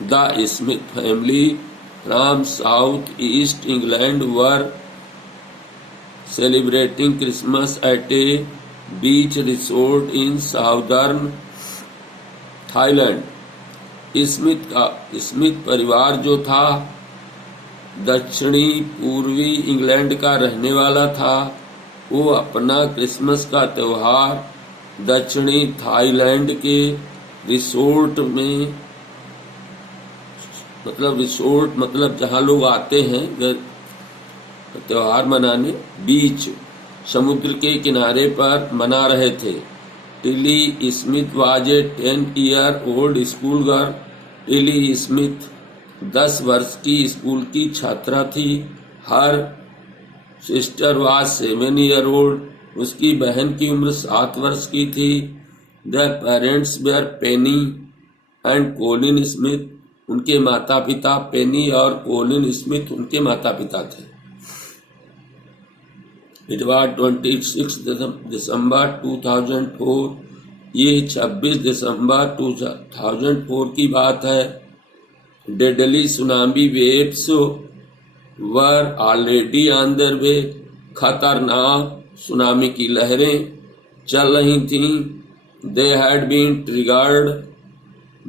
The Smith family from South East England were celebrating Christmas at a beach resort in southern Thailand. Smith परिवार जो था दक्षिणी पूर्वी England का रहने वाला था। वो अपना क्रिसमस का त्योहार दक्षिणी थाईलैंड के रिसोर्ट में, रिसोर्ट मतलब जहाँ लोग आते हैं त्योहार मनाने, बीच समुद्र के किनारे पर मना रहे थे। Tilly Smith was a 10-year-old school girl. Tilly Smith 10 वर्ष की स्कूल की छात्रा थी। Her sister was 7-year-old। उसकी बहन की उम्र 7 वर्ष की थी। Their parents were Penny and Colin Smith. उनके माता पिता पेनी और कोलिन स्मिथ उनके माता पिता थे। It was 26 दिसंबर 2004। ये 26 दिसंबर 2004 की बात है। Deadly tsunami waves were already on their way. खतरनाक सुनामी की लहरें चल रही थीं। They had been triggered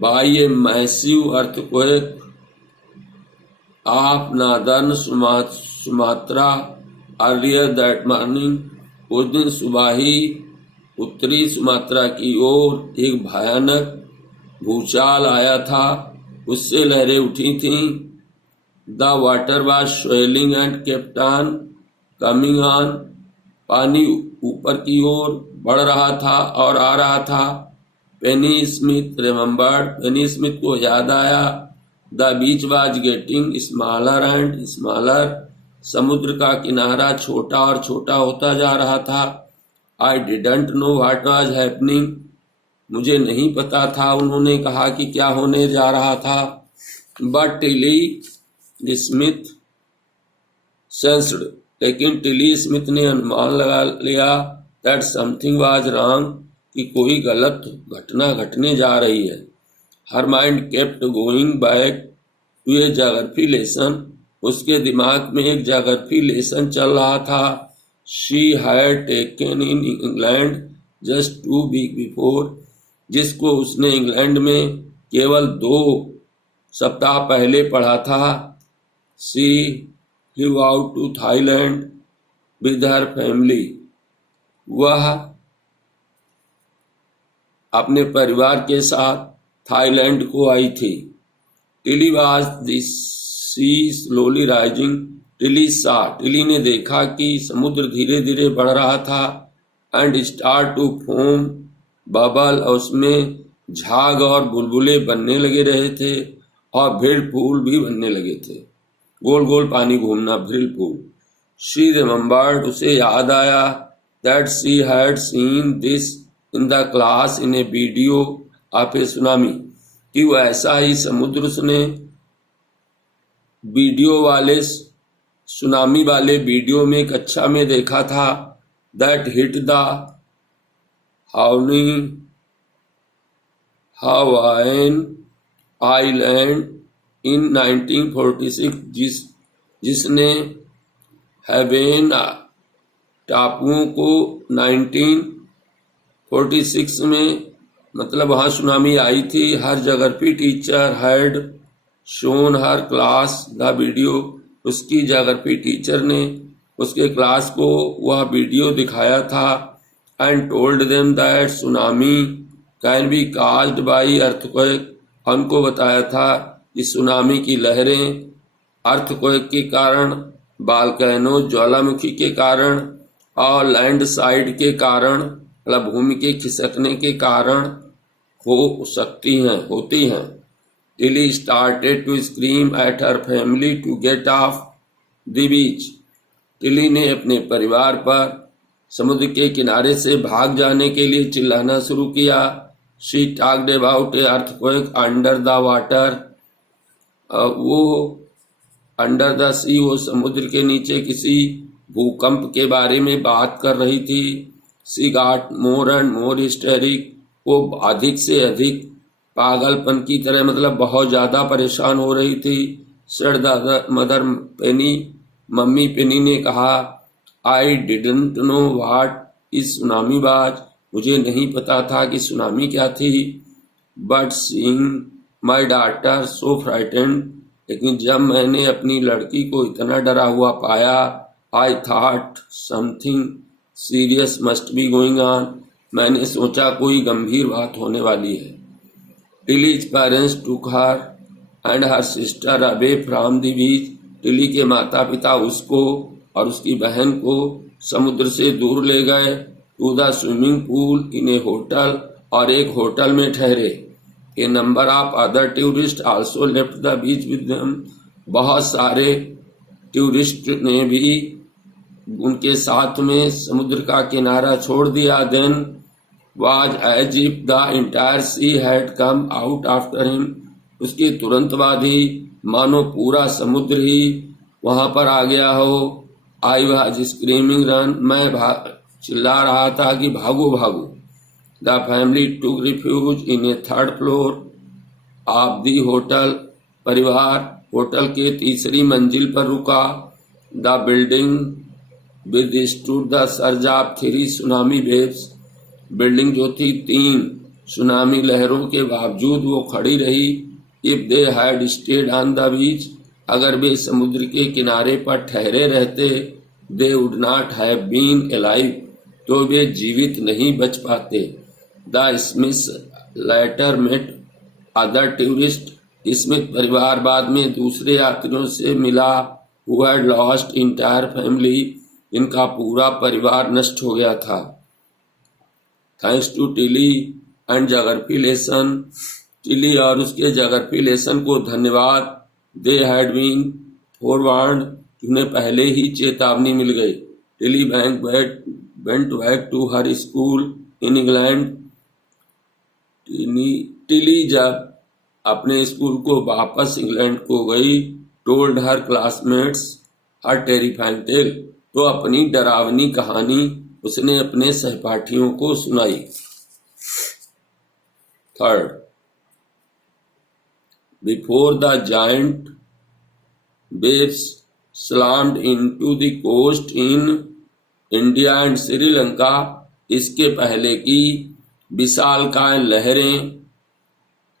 by a massive earthquake of northern Sumatra earlier that morning। उस दिन सुबह ही उत्तरी सुमात्रा की ओर एक भयानक भूचाल आया था। उससे लहरें उठी थीं। The water was swelling and kept on coming on. पानी ऊपर की ओर बढ़ रहा था और आ रहा था। पेनी स्मिथ रिमेम्बर्ड। पेनी स्मिथ को याद आया। The beach was getting smaller and smaller. समुद्र का किनारा छोटा और छोटा होता जा रहा था। I didn't know what was happening. मुझे नहीं पता था, उन्होंने कहा कि क्या होने जा रहा था। But Tilly Smith sensed. लेकिन टिली स्मिथ ने अनुमान लगा लिया दैट समथिंग वाज रॉन्ग, कि कोई गलत घटना घटने जा रही है। Her mind kept going back to a geography lesson. उसके दिमाग में एक ज्योग्राफी लेसन चल रहा था। She had taken in England just 2 week before. जिसको उसने इंग्लैंड में केवल 2 सप्ताह पहले पढ़ा था। She flew out to Thailand with her family. वह अपने परिवार के साथ थाईलैंड को आई थी। Tilly was this sea slowly rising. Tilly ने देखा कि समुद्र धीरे धीरे बढ़ रहा था। And start to foam bubble. और उसमें झाग और बुलबुले बनने लगे रहे थे और भीड़ फूल भी बनने लगे थे। गोल गोल पानी घूमना, भीड़ फूल। She remembered. उसे याद आया that she had seen this in the class in A video of A tsunami. कि वो ऐसा ही समुद्र उसने वीडियो वाले सुनामी वाले वीडियो में कक्षा में देखा था। That hit the Hawaiian island in 1946। जिसने हैवेन टापुओं को 1946 में, मतलब वहाँ सुनामी आई थी। Her geography teacher had shown her class the video. उसकी ज्योग्राफी टीचर ने उसके क्लास को वह वीडियो दिखाया था। And told them that tsunami can be caused by earthquake. उनको बताया था कि सुनामी की लहरें अर्थक्वेक के कारण, बालकैनो ज्वालामुखी के कारण और लैंडस्लाइड के कारण, मतलब भूमि के खिसकने के कारण हो सकती हैं, होती हैं। Tilly started to scream at her family to get off the beach। Tilly ने अपने परिवार पर समुद्र के किनारे से भाग जाने के लिए चिल्लाना शुरू किया। She talked about a earthquake under the water। वो अंडर द सी, वो समुद्र के नीचे किसी भूकंप के बारे में बात कर रही थी। She got more and more hysteric। वो अधिक से अधिक पागलपन की तरह, मतलब बहुत ज्यादा परेशान हो रही थी। सेड मदर पेनी, मम्मी पेनी ने कहा, I didn't know what is tsunami was, मुझे नहीं पता था कि सुनामी क्या थी। But seeing my daughter so frightened, लेकिन जब मैंने अपनी लड़की को इतना डरा हुआ पाया, I thought something serious must be going on, मैंने सोचा कोई गंभीर बात होने वाली है। टिलीज पेरेंट्स टूक her and her sister away from the beach, Tilly के माता पिता उसको और उसकी बहन को समुद्र से दूर ले गए। To the swimming pool in a hotel, और एक होटल में ठहरे। A number of other tourist also left the beach with them, बहुत सारे टूरिस्ट ने भी उनके साथ में समुद्र का किनारा छोड़ दिया। Then was as if the entire sea had come out after him, उसके तुरंत बाद ही मानो पूरा समुद्र ही वहां पर आ गया हो। आई वाज स्क्रीमिंग रन, मैं चिल्ला रहा था कि भागो भागो। The family took refuge in a third floor of the hotel, परिवार होटल के तीसरी मंजिल पर रुका। The building withstood the surge of 3 tsunami waves, building जो थी 3 सुनामी लहरों के बावजूद वो खड़ी रही। If they had stayed on the beach, अगर वे समुद्र के किनारे पर ठहरे रहते, they would not have been alive, तो वे जीवित नहीं बच पाते। The Smith later met other tourist, Smith परिवार बाद में दूसरे यात्रियों से मिला। Who had lost entire family, इनका पूरा परिवार नष्ट हो गया था। Thanks to Tilly and geography lesson, Tilly और उसके जोग्राफी लेसन को धन्यवाद। दे हैड बीन फोरवार्न्ड, उन्हें पहले ही चेतावनी मिल गई। Tilly went back to her school in England, Tilly जब अपने स्कूल को वापस इंग्लैंड को गई। Told her classmates her terrifying tale, तो अपनी डरावनी कहानी उसने अपने सहपाठियों को सुनाई। Third, before the giant waves slammed into the coast in India and Sri Lanka, इसके पहले की विशालकाय लहरें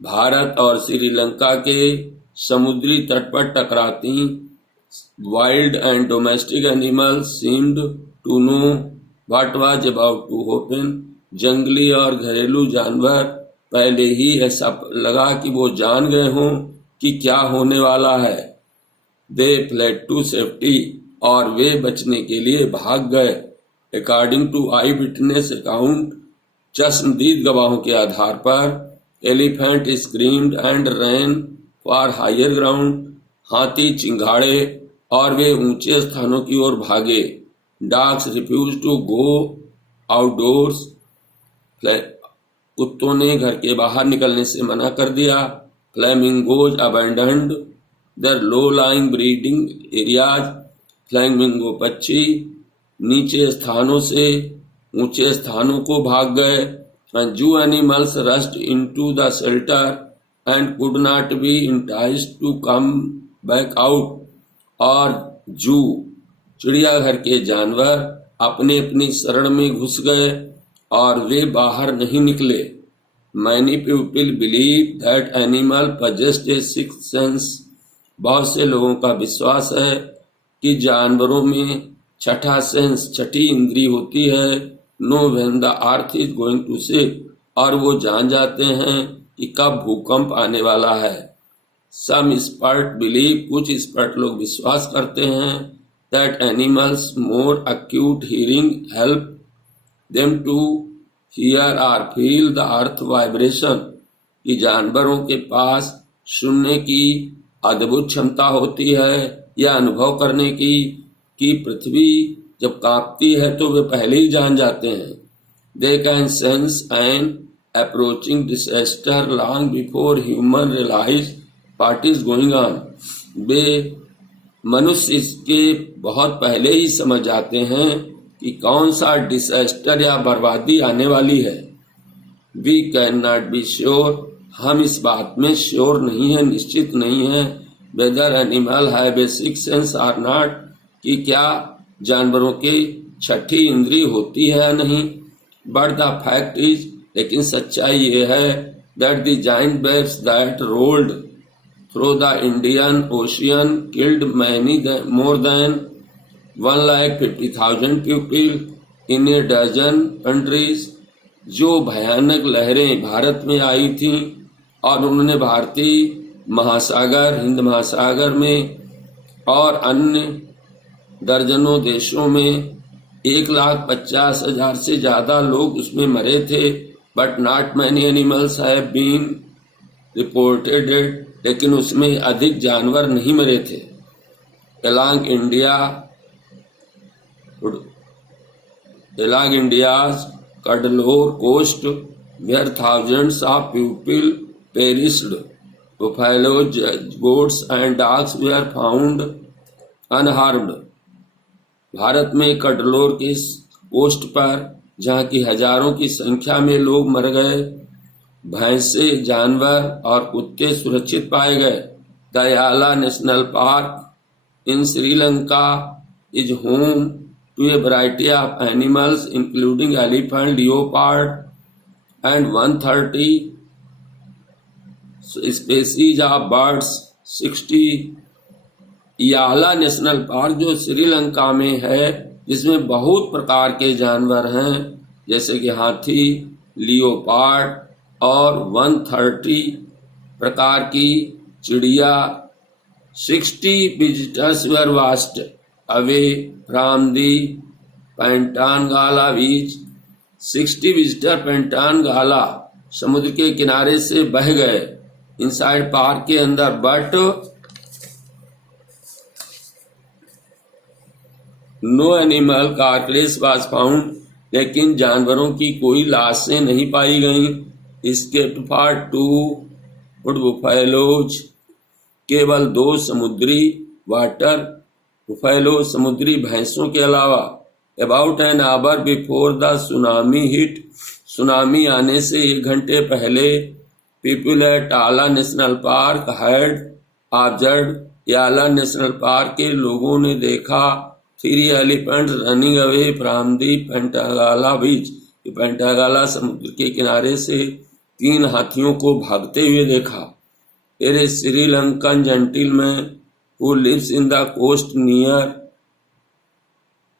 भारत और श्रीलंका के समुद्री तट पर टकराती। Wild and domestic animals seemed to know what was about to happen, जंगली और घरेलू जानवर पहले ही ऐसा लगा कि वो जान गए हों कि क्या होने वाला है। दे फ्लेड टू सेफ्टी, और वे बचने के लिए भाग गए। According to eye witness account, चश्मदीद गवाहों के आधार पर, elephant screamed and ran for higher ground, हाथी चिंगाड़े और वे ऊंचे स्थानों की ओर भागे। Dogs refuse to go outdoors, कुत्तों ने घर के बाहर निकलने से मना कर दिया। Flamingos abandoned their low lying breeding areas, flamingo पक्षी नीचे स्थानों से ऊंचे स्थानों को भाग गए। Zoo animals rushed into the shelter and could not be enticed to come back out, और जू चिड़ियाघर के जानवर अपने अपनी शरण में घुस गए और वे बाहर नहीं निकले। Many people believe that animal पजेस्ट A sixth sense, बहुत से लोगों का विश्वास है कि जानवरों में छठा सेंस, छठी इंद्री होती है। Know when the earth is going to shift, और वो जान जाते हैं कि कब भूकंप आने वाला है। सम एक्सपर्ट बिलीव, कुछ एक्सपर्ट लोग विश्वास करते हैं that animals more acute hearing help them to hear और फील द अर्थ वाइब्रेशन, कि जानवरों के पास सुनने की अद्भुत क्षमता होती है या अनुभव करने की कि पृथ्वी जब कांपती है तो वे पहले ही जान जाते हैं। They can sense an approaching disaster long before human realize what is going on, वे मनुष्य इसके बहुत पहले ही समझ जाते हैं कि कौन सा डिजास्टर या बर्बादी आने वाली है। We can not be sure हम इस बात में श्योर नहीं है, निश्चित नहीं है whether animal have a six sense or not, कि क्या जानवरों के छठी इंद्री होती है या नहीं। बट द फैक्ट इज, लेकिन सच्चाई ये है, that the giant waves that rolled through the Indian ocean killed many more than 1,50,000 people in a dozen countries. जो भयानक लहरें भारत में आई थीं और उन्होंने भारतीय महासागर, हिंद महासागर में और अन्य दर्जनों देशों में 1,50,000 से ज्यादा लोग उसमें मरे थे। But not many animals have been reported, लेकिन उसमें अधिक जानवर नहीं मरे थे। along India's Cuddalore coast, where thousands of people perished, buffaloes, goats and dogs were found unharmed. Bharat में कडलोर के कोस्ट पर, जहाँ की हजारों की संख्या में लोग मर गए, भैंसे, जानवर और कुत्ते सुरक्षित पाए गए। दयाला national park in Sri Lanka is home to a variety of animals including elephant, leopard and 130 species of birds, 60। याला नेशनल पार्क जो श्रीलंका में है, जिसमें बहुत प्रकार के जानवर हैं, जैसे कि हाथी, लियोपार्ड और 130 प्रकार की चिड़िया। 60 visitors were washed away from the Patanangala beach. 60 visitor Patanangala समुद्र के किनारे से बह गए इनसाइड पार्क के अंदर। But no animal carcasses was found, लेकिन जानवरों की कोई लाशें नहीं पाई गईं। एस्केप्ड फॉर 2 वुड बुफैलोज, केवल 2 समुद्री वाटर बुफैलो समुद्री भैंसों के अलावा। About an hour before the tsunami hit, tsunami आने से 1 घंटे पहले people at Yala national park had observed, Yala national park के लोगों ने देखा 3 elephants running away from the Patanangala beach, Patanangala समुद्र के किनारे से 3 हाथियों को भागते हुए देखा। ए Sri Lankan gentleman who lives in the coast near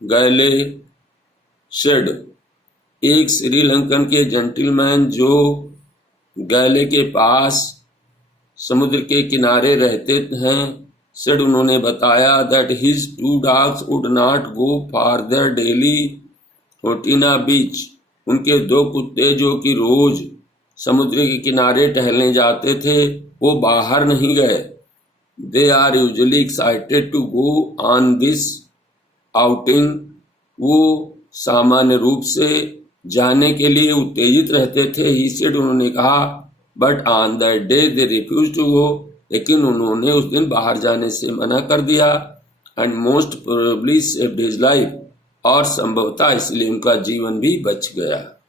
गैले शेड, एक श्रीलंकन के जेंटिलमैन जो गैले के पास समुद्र के किनारे रहते हैं, सेड उन्होंने बताया that his 2 dogs would not go for their daily होटिना बीच, उनके 2 कुत्ते जो कि रोज समुद्र के किनारे टहलने जाते थे, वो बाहर नहीं गए। They are usually excited to go on this outing, वो सामान्य रूप से जाने के लिए उत्तेजित रहते थे। ही सेड, उन्होंने कहा, but on that day they refuse to go, लेकिन उन्होंने उस दिन बाहर जाने से मना कर दिया। And most probably saved his life, और संभवतः इसलिए उनका जीवन भी बच गया।